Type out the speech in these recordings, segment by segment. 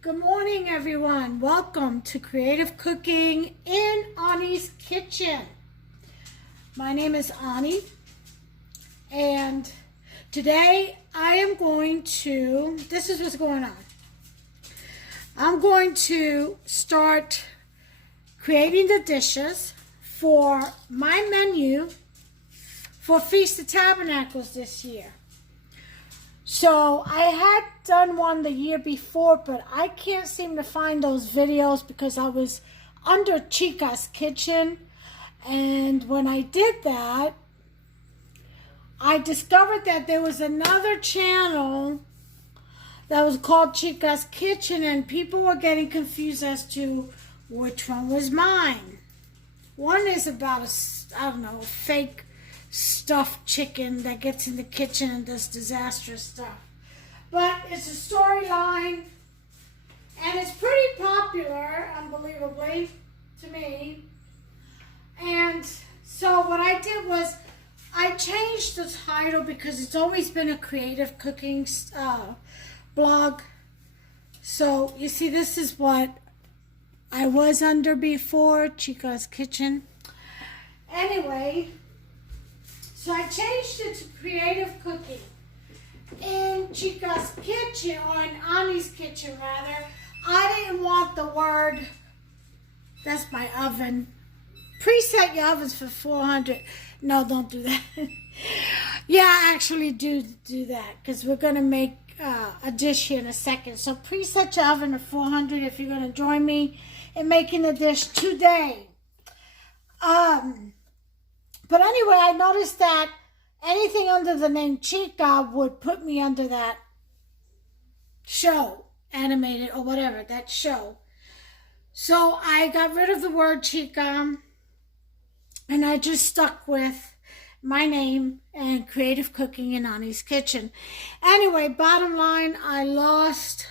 Good morning, everyone. Welcome to Creative Cooking in Ani's Kitchen. My name is Ani, and today I am going to, this is what's going on. I'm going to start creating the dishes for my menu for Feast of Tabernacles this year. So I had done one the year before, but I can't seem to find those videos because I was under Chica's kitchen. And when I did that, I discovered that there was another channel that was called Chica's Kitchen, and people were getting confused as to which one was mine. One is about a fake stuffed chicken that gets in the kitchen and does disastrous stuff. But it's a storyline, and it's pretty popular, unbelievably, to me. And so what I did was I changed the title because it's always been a creative cooking blog. So you see, this is what I was under before, Chica's Kitchen. Anyway, so I changed it to Creative Cooking in Chica's Kitchen, or in Ani's Kitchen rather. I didn't want the word, that's my oven. Preset your ovens for 400. No, don't do that. Yeah, actually do that, because we're going to make a dish here in a second. So preset your oven to 400 if you're going to join me in making the dish today. But anyway, I noticed that anything under the name Chica would put me under that show, animated or whatever, that show. So I got rid of the word Chica, and I just stuck with my name and Creative Cooking in Ani's Kitchen. Anyway, bottom line, I lost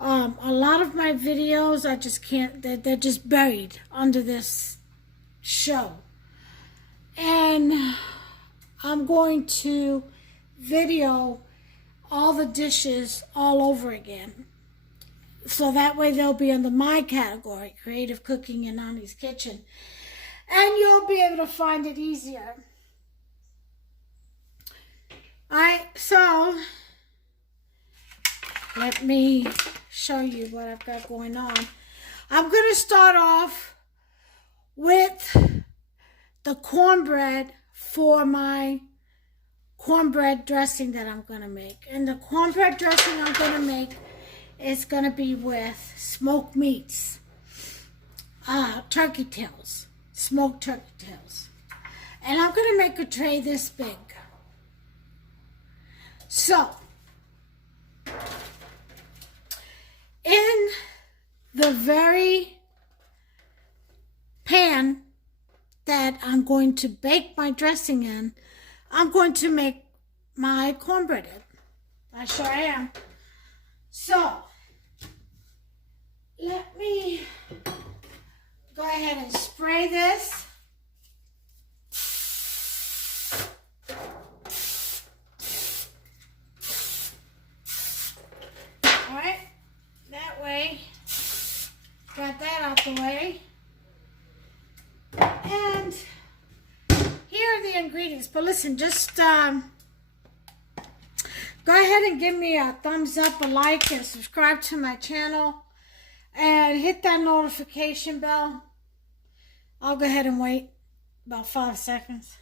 a lot of my videos. I just can't, they're just buried under this show. And I'm going to video all the dishes all over again. So that way they'll be under my category, Creative Cooking in Ani's Kitchen. And you'll be able to find it easier. So let me show you what I've got going on. I'm going to start off with the cornbread for my cornbread dressing that I'm going to make. And the cornbread dressing I'm going to make is going to be with smoked meats, turkey tails, smoked turkey tails. And I'm going to make a tray this big. So, in the very pan that I'm going to bake my dressing in, I'm going to make my cornbread in. I sure am. So, let me go ahead and spray this. Alright, that way, got that out the way. And here are the ingredients. But listen, just go ahead and give me a thumbs up, a like, and subscribe to my channel. And hit that notification bell. I'll go ahead and wait about 5 seconds.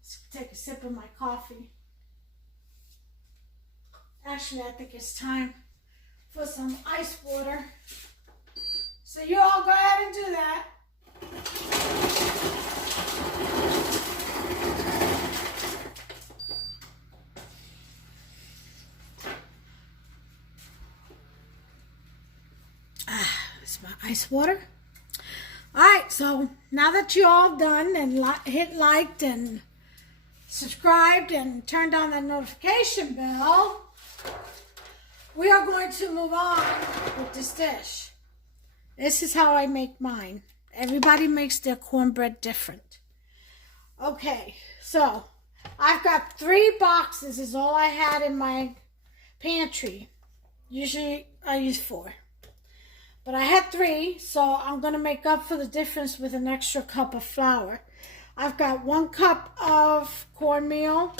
Let's take a sip of my coffee. Actually, I think it's time for some ice water. So you all go ahead and do that. It's my ice water. Alright, so now that you're all done and hit liked and subscribed and turned on that notification bell, we are going to move on with this dish. This is how I make mine. Everybody makes their cornbread different. Okay, so I've got 3 boxes is all I had in my pantry. Usually I use 4. But I had 3, so I'm going to make up for the difference with an extra cup of flour. I've got 1 cup of cornmeal.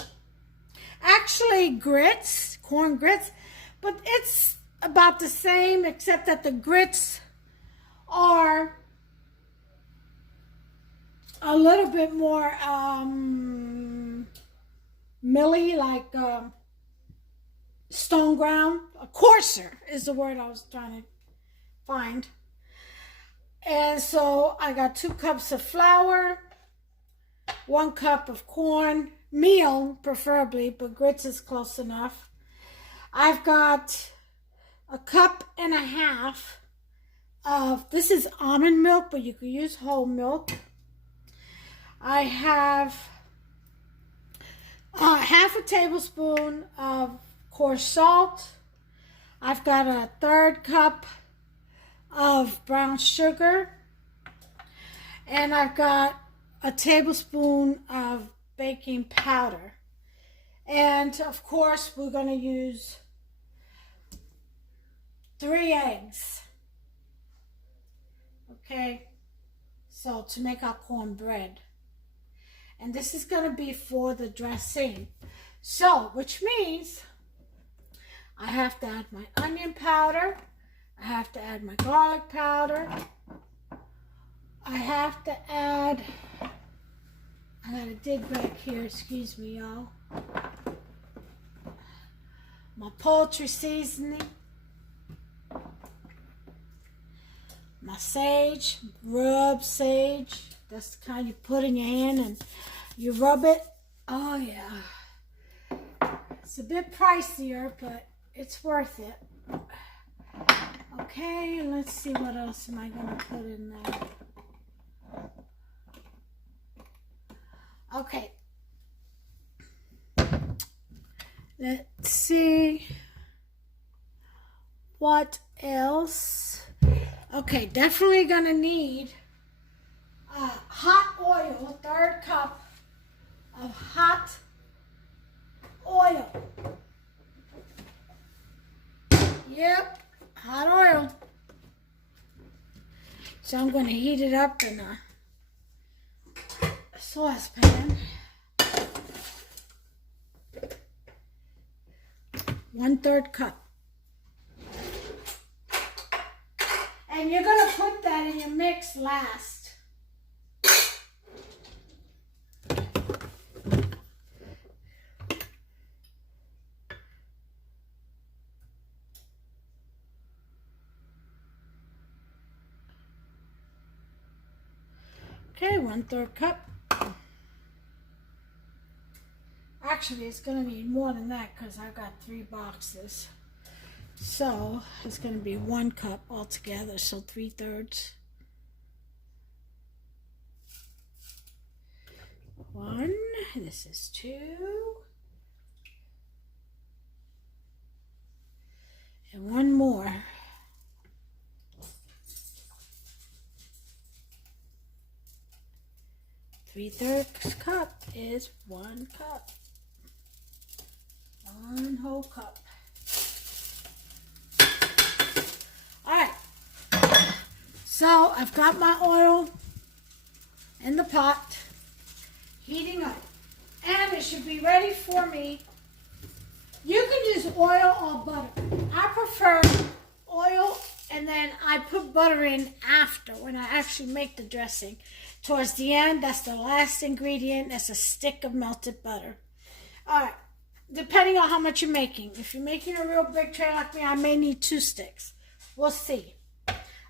Actually, grits, corn grits, but it's about the same except that the grits are a little bit more milly, like stone ground. Coarser is the word I was trying to find. And so I got 2 cups of flour, 1 cup of corn, meal preferably, but grits is close enough. I've got a cup and a half of, this is almond milk, but you could use whole milk. I have half a tablespoon of coarse salt. I've got a 1/3 cup of brown sugar. And I've got a tablespoon of baking powder. And of course, we're going to use 3 eggs. Okay, so to make our cornbread. And this is going to be for the dressing. So, which means I have to add my onion powder. I have to add my garlic powder. I have to add, I gotta dig back here, excuse me, y'all. My poultry seasoning. My sage, rub sage. That's the kind you put in your hand and you rub it. Oh yeah. It's a bit pricier, but it's worth it. Okay, let's see what else am I gonna put in there. Okay. Let's see. What else? Okay, definitely gonna need hot oil, 1/3 cup of hot oil. Yep, hot oil. So I'm gonna heat it up in a saucepan. 1/3 cup. And you're going to put that in your mix last. Okay, 1/3 cup. Actually, it's going to need more than that because I've got 3 boxes. So, it's going to be 1 cup altogether, so 3/3. 1, this is 2. And 1 more. Three-thirds cup is 1 cup. 1 whole cup. Alright. So I've got my oil in the pot heating up. And it should be ready for me. You can use oil or butter. I prefer oil, and then I put butter in after when I actually make the dressing. Towards the end, that's the last ingredient. That's a stick of melted butter. Alright. Depending on how much you're making. If you're making a real big tray like me, I may need 2 sticks. We'll see.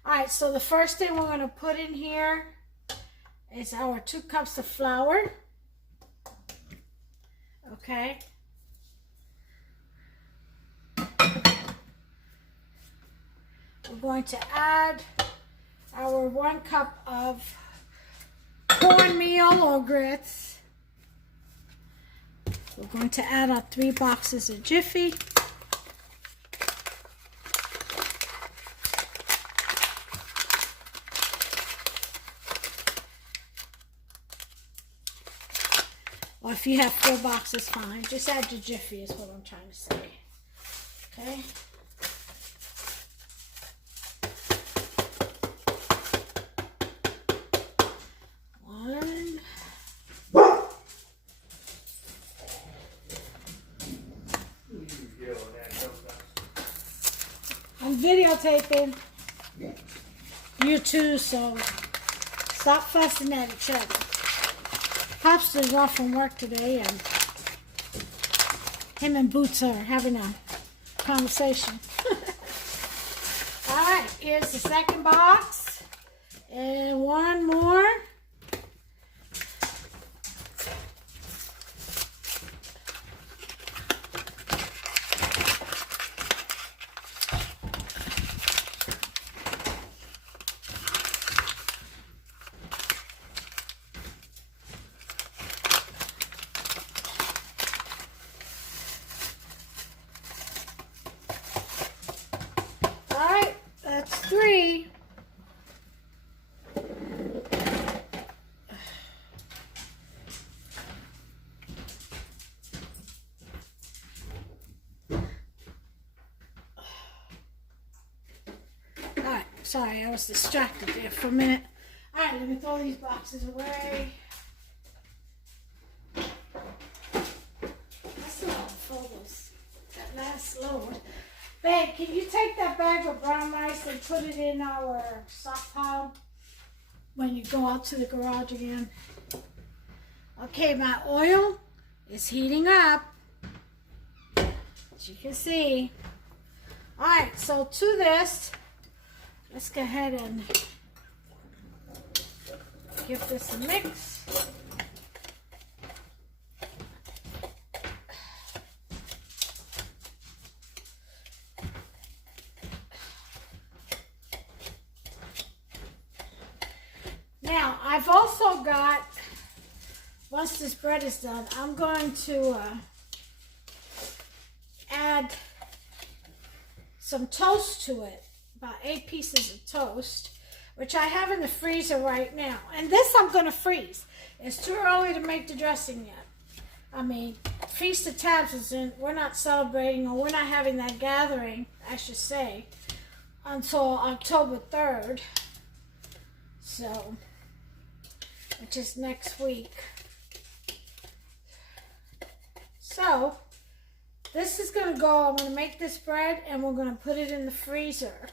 Alright, so the first thing we're going to put in here is our 2 cups of flour. Okay. We're going to add our 1 cup of cornmeal or grits. We're going to add our 3 boxes of Jiffy. Or if you have 4 boxes, fine. Just add your Jiffy is what I'm trying to say. Okay. videotaping you too, so stop fussing at each other. Pops is off from work today, and him and Boots are having a conversation. Alright, here's the second box. And one more. Alright, that's 3. Alright, sorry, I was distracted there for a minute. Alright, let me throw these boxes away. I still have photos. That last load. Babe, can you take that bag of brown rice and put it in our stockpile when you go out to the garage again? Okay, my oil is heating up, as you can see. Alright, so to this, let's go ahead and give this a mix. Now, I've also got, once this bread is done, I'm going to add some toast to it, about 8 pieces of toast, which I have in the freezer right now. And this I'm going to freeze. It's too early to make the dressing yet. I mean, Feast of Tabs isn't, we're not celebrating, or we're not having that gathering, I should say, until October 3rd. So, which is next week. So, this is going to go, I'm going to make this bread and we're going to put it in the freezer.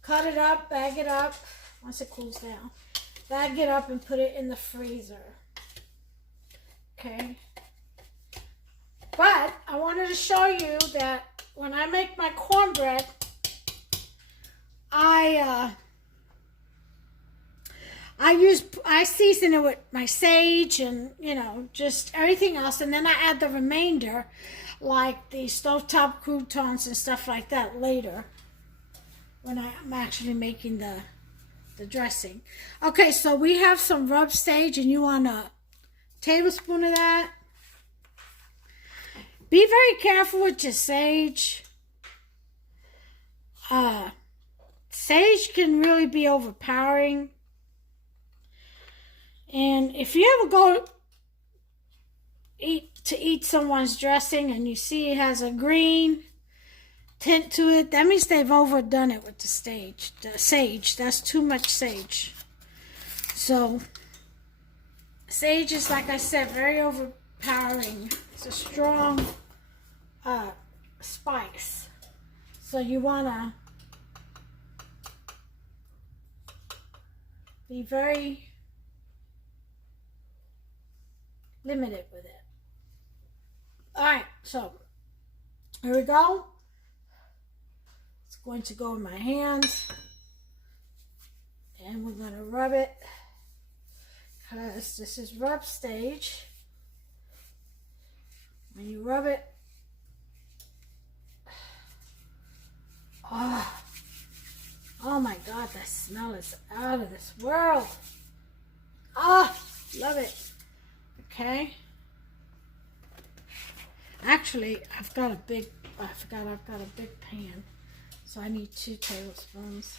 Cut it up, bag it up, once it cools down. Bag it up and put it in the freezer. Okay. But, I wanted to show you that when I make my cornbread, I season it with my sage and, you know, just everything else. And then I add the remainder, like the stovetop croutons and stuff like that later, when I'm actually making the dressing. Okay, so we have some rub sage, and you want a tablespoon of that. Be very careful with your sage. Sage can really be overpowering. And if you ever go eat someone's dressing and you see it has a green tint to it, that means they've overdone it with the sage. That's too much sage. So, sage is, like I said, very overpowering. It's a strong spice. So you want to be very limited with it. Alright, so here we go. It's going to go in my hands, and we're going to rub it, because this is rub stage. When you rub it, oh my God, that smell is out of this world. Love it. Okay. Actually, I've got a big pan, so I need 2 tablespoons.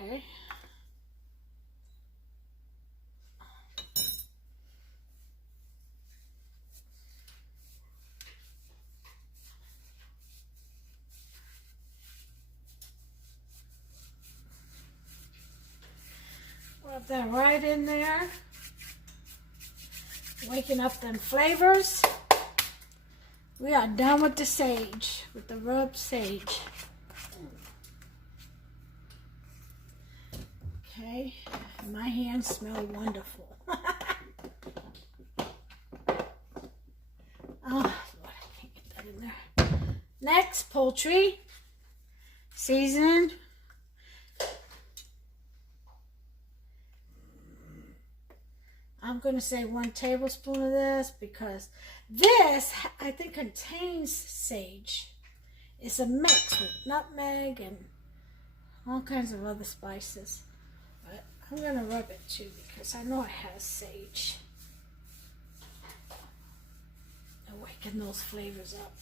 Okay. Rub Dump that right in there. Waking up them flavors. We are done with the sage, with the rubbed sage. Okay, my hands smell wonderful. Oh, Lord, I can't get that in there. Next, poultry. Season. I'm going to say 1 tablespoon of this because this, I think, contains sage. It's a mix with nutmeg and all kinds of other spices. But I'm going to rub it too because I know it has sage. Awaken those flavors up.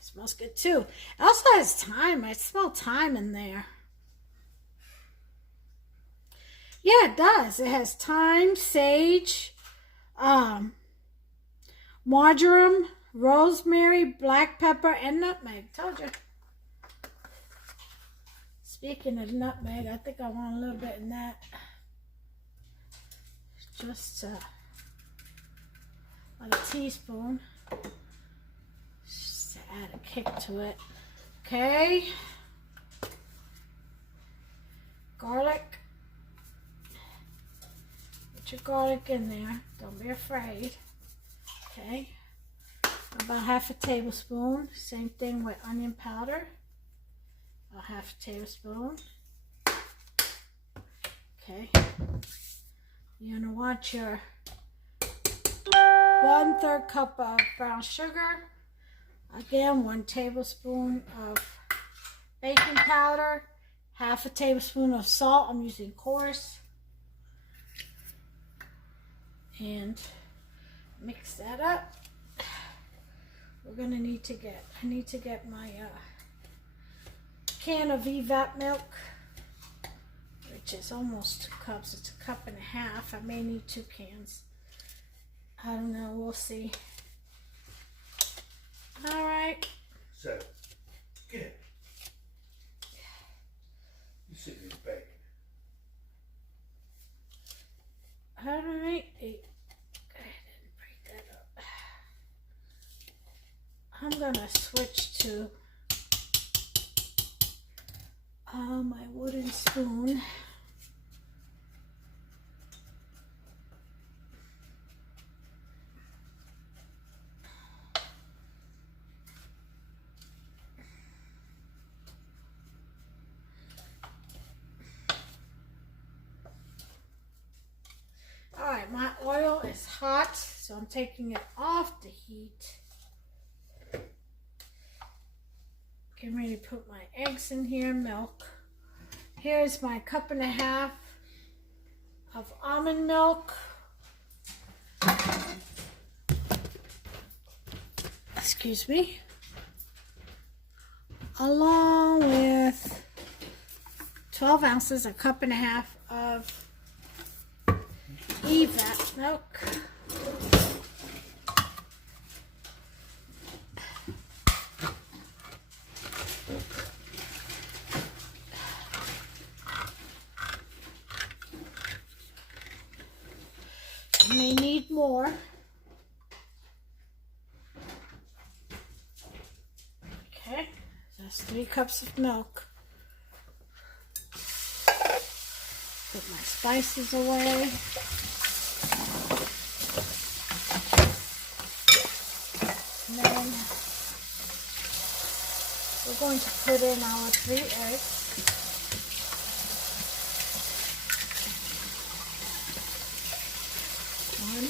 Smells good too. It also has thyme. I smell thyme in there. Yeah, it does. It has thyme, sage, marjoram, rosemary, black pepper, and nutmeg. Told you. Speaking of nutmeg, I think I want a little bit in that. Just like a teaspoon. Just to add a kick to it. Okay. Garlic. Put your garlic in there. Don't be afraid. Okay. About half a tablespoon. Same thing with onion powder. About half a tablespoon. Okay. You're going to want your 1/3 cup of brown sugar. Again, 1 tablespoon of baking powder. Half a tablespoon of salt. I'm using coarse. And mix that up. We're going to need to get, I need to get my can of evap milk, which is almost 2 cups. It's 1.5 cups. I may need 2 cans. I don't know. We'll see. All right. So, get it. You sit in this bag. All right. Go ahead and break that up. I'm gonna switch to my wooden spoon. All right, my oil is hot, so I'm taking it off the heat. Getting ready to put my eggs in here, milk. Here's my 1.5 cups of almond milk. Excuse me. Along with 12 ounces, 1.5 cups of evap milk. You may need more. Okay, that's 3 cups of milk. Put my spices away. And then we're going to put in our 3 eggs. One,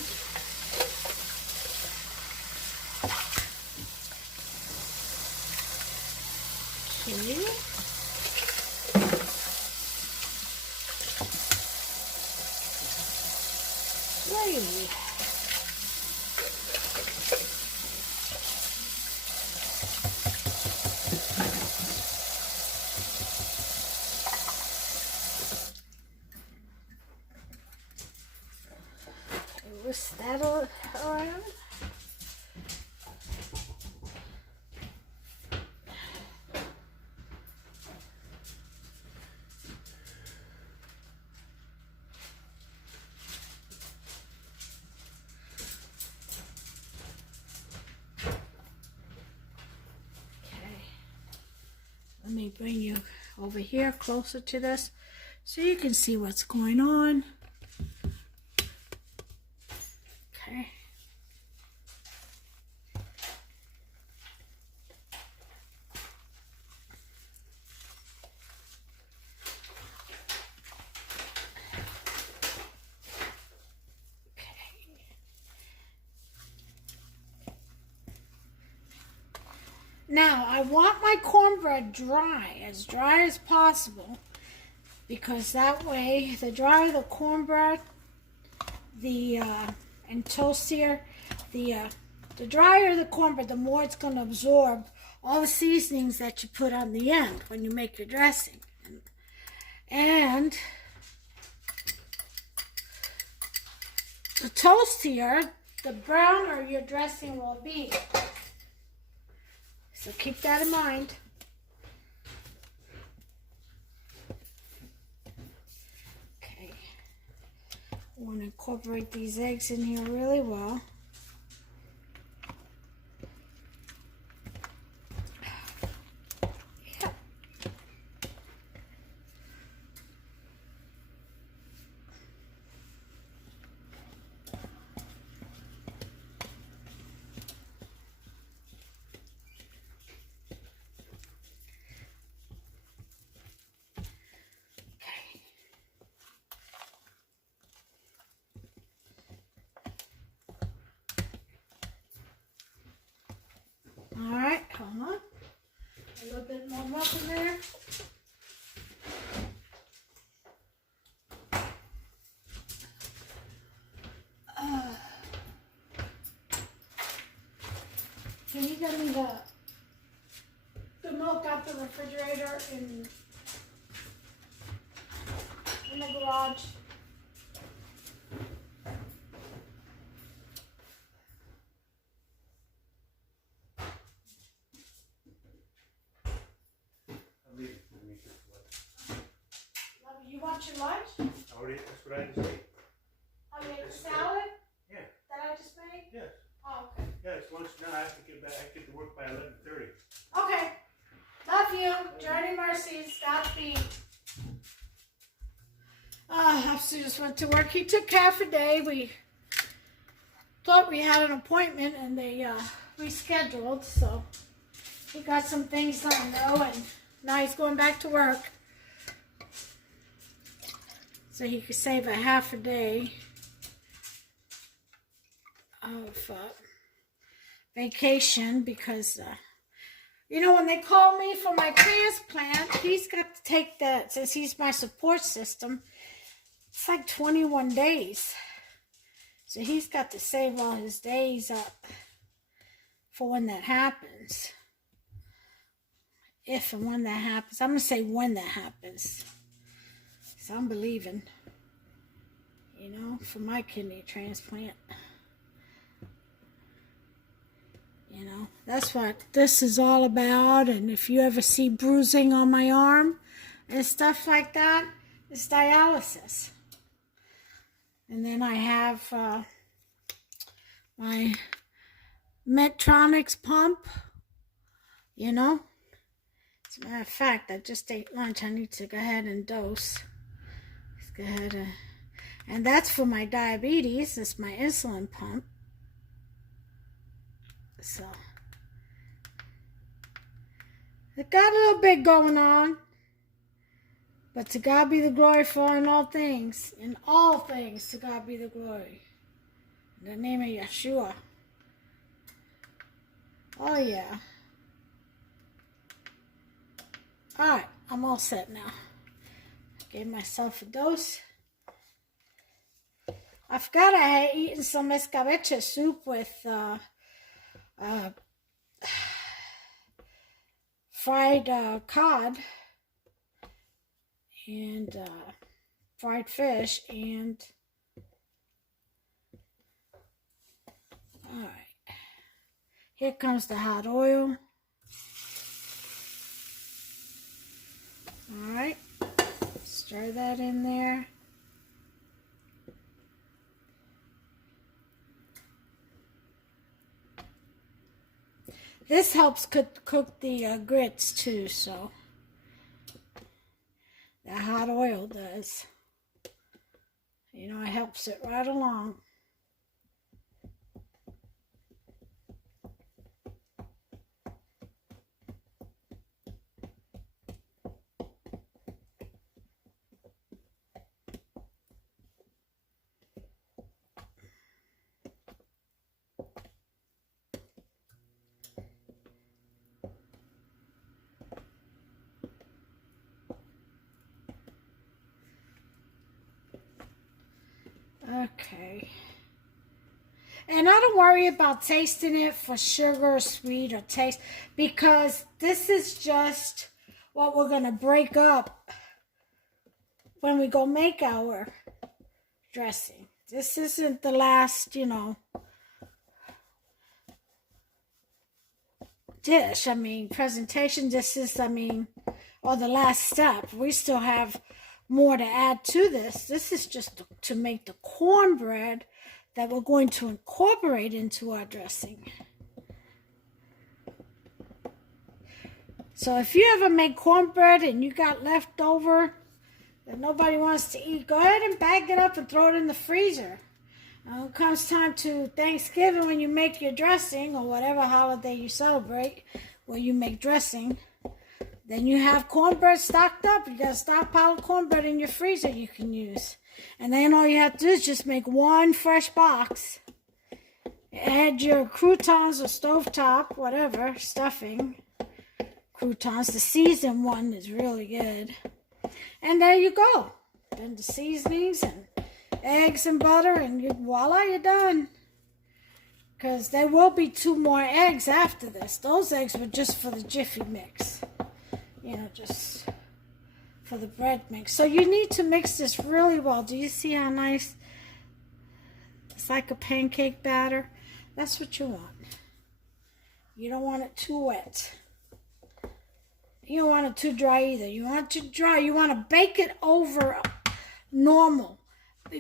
two, three. Whisk that around. me bring you over here closer to this so you can see what's going on. Okay. Now, I want my cornbread dry as possible, because that way, the drier the cornbread, and toastier, the drier the cornbread, the more it's going to absorb all the seasonings that you put on the end when you make your dressing. And the toastier, the browner your dressing will be. So keep that in mind. Okay. I want to incorporate these eggs in here really well. Yep. All right, hold on. A little bit more milk in there. Can you get me the milk out the refrigerator in the garage? You want your lunch? That's what I just ate. Oh, you ate the salad? Yeah. That I just made? Yes. Oh, okay. Yeah, it's lunch now. I have to get back. I get to work by 11:30. Okay. Love you. Journey Mercies. Godspeed. Hufster just went to work. He took half a day. We thought we had an appointment and they rescheduled, so he got some things done though, and now he's going back to work. So he could save a half a day of vacation, because you know, when they call me for my transplant, he's got to take that, since he's my support system, it's like 21 days. So he's got to save all his days up for when that happens. If and when that happens. I'm going to say when that happens. So I'm believing, you know, for my kidney transplant. You know, that's what this is all about. And if you ever see bruising on my arm and stuff like that, it's dialysis. And then I have my Medtronics pump, you know. As a matter of fact, I just ate lunch. I need to go ahead and dose. Let's go ahead and that's for my diabetes. It's my insulin pump. So, it got a little bit going on. But to God be the glory for in all things. In all things, to God be the glory. In the name of Yeshua. Oh, yeah. Alright, I'm all set now. Gave myself a dose. I forgot I had eaten some escabeche soup with fried cod and fried fish, and all right, here comes the hot oil. All right, stir that in there. This helps cook the grits too, so That hot oil does. You know, it helps it right along. Okay. And I don't worry about tasting it for sugar or sweet or taste, because this is just what we're going to break up when we go make our dressing. This isn't the last, you know, dish. I mean, presentation. This is, or the last step. We still have more to add to this. This is just to make the cornbread that we're going to incorporate into our dressing. So if you ever make cornbread and you got leftover that nobody wants to eat, go ahead and bag it up and throw it in the freezer. When it comes time to Thanksgiving, when you make your dressing, or whatever holiday you celebrate where you make dressing, then you have cornbread stocked up. You got a stockpile of cornbread in your freezer you can use. And then all you have to do is just make one fresh box. Add your croutons or stovetop, whatever, stuffing. Croutons, the seasoned one is really good. And there you go. Then the seasonings and eggs and butter, and voila, you're done. Because there will be 2 more eggs after this. Those eggs were just for the Jiffy mix. You know, just for the bread mix. So you need to mix this really well. Do you see how nice? It's like a pancake batter. That's what you want. You don't want it too wet. You don't want it too dry either. You want it dry. You want to bake it over normal,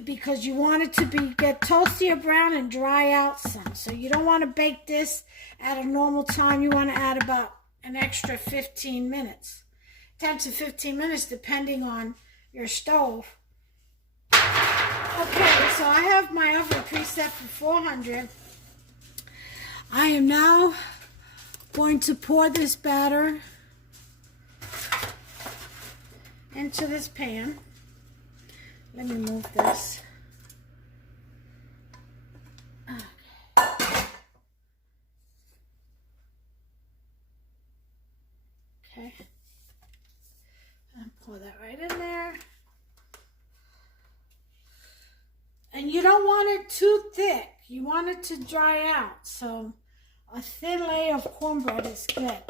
because you want it to get toasty or brown and dry out some. So you don't want to bake this at a normal time. You want to add about an extra 15 minutes. 10 to 15 minutes depending on your stove. Okay, so I have my oven preset for 400. I am now going to pour this batter into this pan. Let me move this. Okay. And pour that right in there. And you don't want it too thick. You want it to dry out. So a thin layer of cornbread is good. Okay,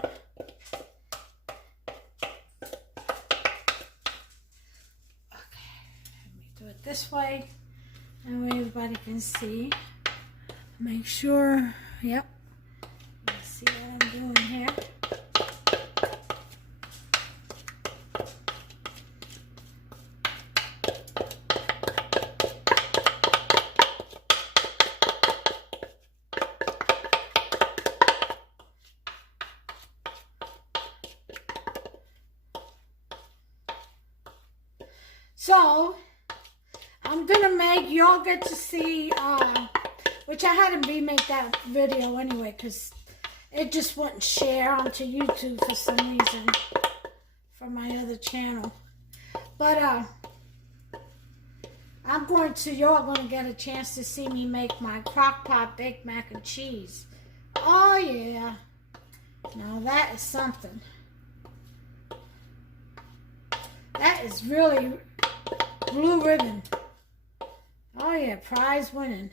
let me do it this way, and everybody can see. Make sure, yep, you see what I'm doing here. So, I'm going to make, y'all get to see, which I had to make that video anyway, because it just wouldn't share onto YouTube for some reason, from my other channel. But, y'all going to get a chance to see me make my crock pot baked mac and cheese. Oh, yeah. Now, that is something. That is really blue ribbon. Oh yeah, prize winning.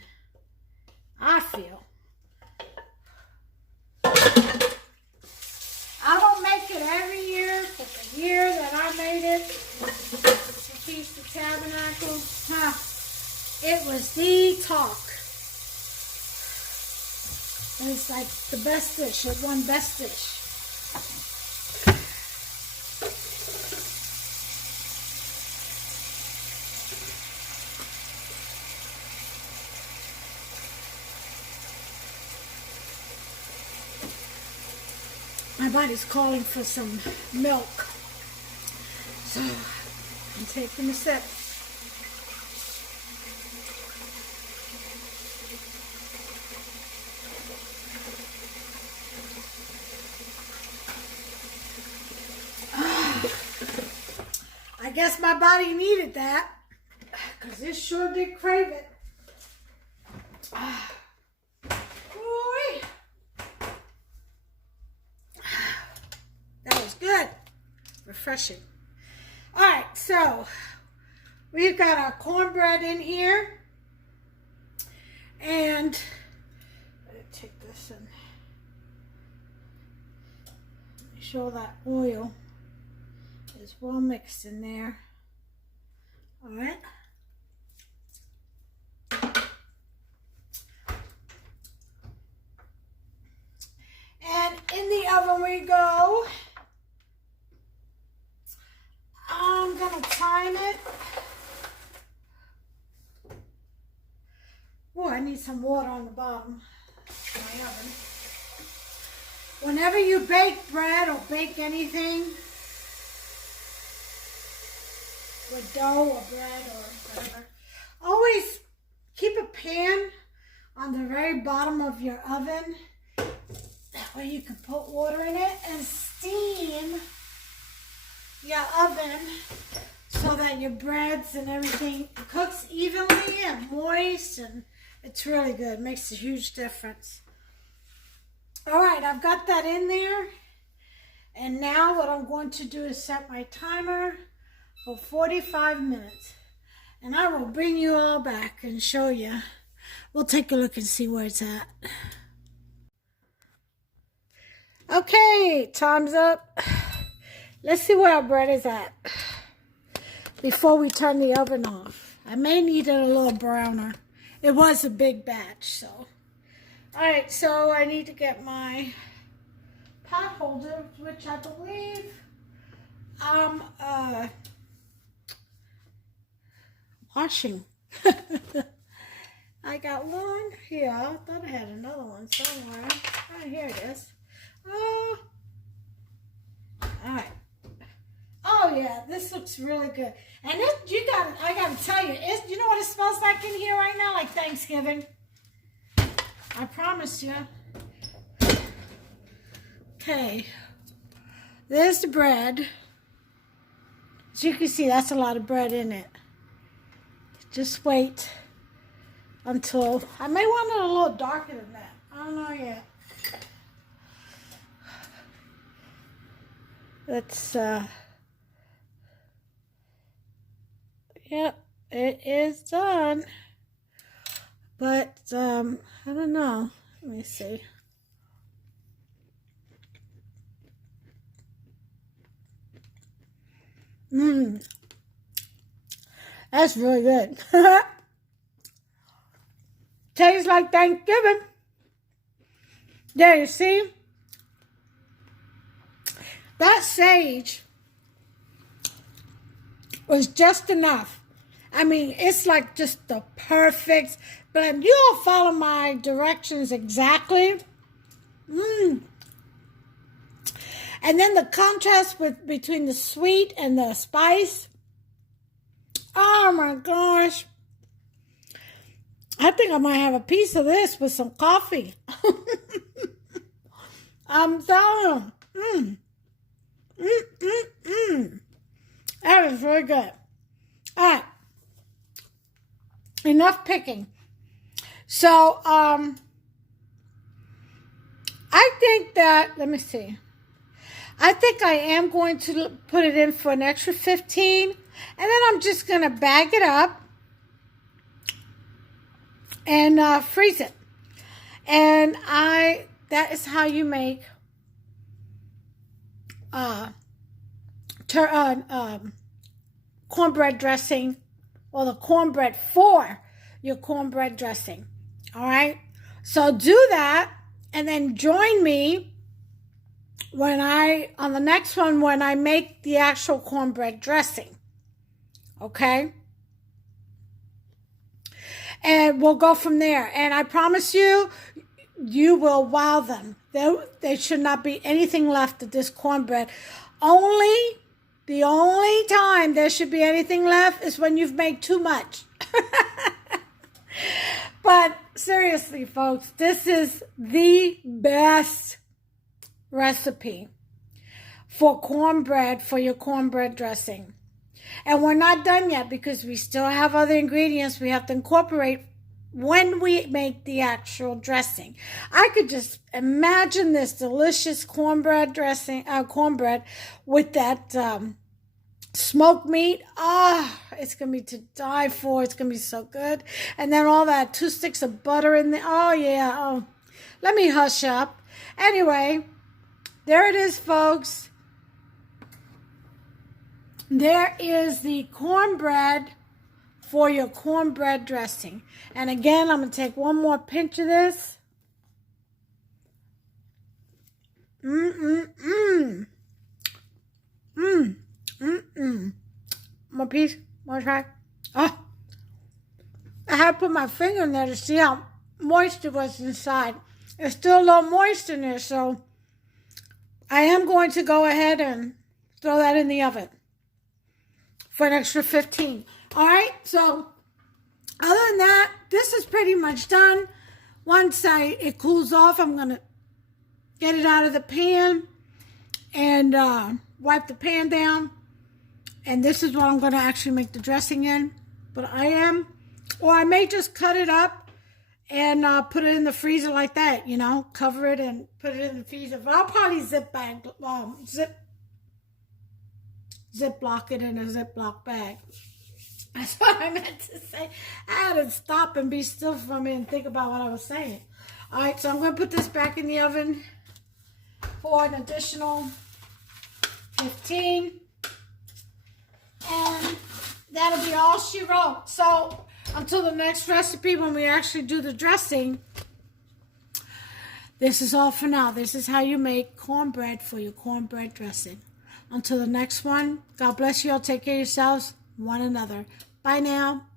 I feel. I don't make it every year, but the year that I made it to Feast the Tabernacle, it was the talk. And it's like the best dish. It won best dish. My body's calling for some milk. So taking a sip. I guess my body needed that because it sure did crave it. Ooh-wee. That was good. Refreshing. All right, so we've got our cornbread in here. And let me take this and make sure that oil is well mixed in there. All right. And in the oven we go. I'm gonna time it. Oh, I need some water on the bottom of my oven. Whenever you bake bread or bake anything with dough or bread or whatever, always keep a pan on the very bottom of your oven. That way you can put water in it and steam your oven so that your breads and everything cooks evenly and moist, and it's really good. Makes a huge difference. All right, I've got that in there. And now what I'm going to do is set my timer for 45 minutes. And I will bring you all back and show you. We'll take a look and see where it's at. Okay, time's up. Let's see where our bread is at before we turn the oven off. I may need it a little browner. It was a big batch, so. All right, so I need to get my pot holder, which I believe I'm washing. I got one here. I thought I had another one somewhere. Oh, here it is. Oh, all right. Oh yeah, this looks really good. And I gotta tell you, you know what it smells like in here right now? Like Thanksgiving. I promise you. Okay, there's the bread. As you can see, that's a lot of bread in it. Just wait until, I may want it a little darker than that. I don't know yet. Let's, yep, it is done. But, I don't know. Let me see. That's really good. Tastes like Thanksgiving. There, you see? That sage was just enough. I mean, it's like just the perfect blend. You all follow my directions exactly. And then the contrast between the sweet and the spice. Oh my gosh. I think I might have a piece of this with some coffee. I'm telling you. That is very good. All right. Enough picking. So, I think that, let me see. I think I am going to put it in for an extra 15. And then I'm just going to bag it up and freeze it. And that is how you make cornbread dressing, or the cornbread for your cornbread dressing. All right. So do that, and then join me on the next one when I make the actual cornbread dressing. Okay. And we'll go from there. And I promise you, you will wow them. There should not be anything left of this cornbread. Only The only time there should be anything left is when you've made too much. But seriously, folks, this is the best recipe for cornbread, for your cornbread dressing. And we're not done yet because we still have other ingredients we have to incorporate when we make the actual dressing. I could just imagine this delicious cornbread dressing, cornbread with that smoked meat. It's going to be to die for. It's going to be so good. And then all that 2 sticks of butter in there. Oh, yeah. Oh, let me hush up. Anyway, there it is, folks. There is the cornbread for your cornbread dressing. And again, I'm going to take one more pinch of this. More piece, more try. Oh, I had to put my finger in there to see how moisture was inside. There's still a little moist in there, so I am going to go ahead and throw that in the oven for an extra 15. All right, so other than that, this is pretty much done. Once it cools off, I'm going to get it out of the pan and wipe the pan down. And this is what I'm going to actually make the dressing in. But I may just cut it up and put it in the freezer like that, you know, cover it and put it in the freezer. But I'll probably Ziploc it in a Ziploc bag. That's what I meant to say. I had to stop and be still for a minute and think about what I was saying. All right, so I'm going to put this back in the oven for an additional 15. And that'll be all she wrote. So until the next recipe, when we actually do the dressing, this is all for now. This is how you make cornbread for your cornbread dressing. Until the next one, God bless you all. Take care of yourselves, one another. Bye now.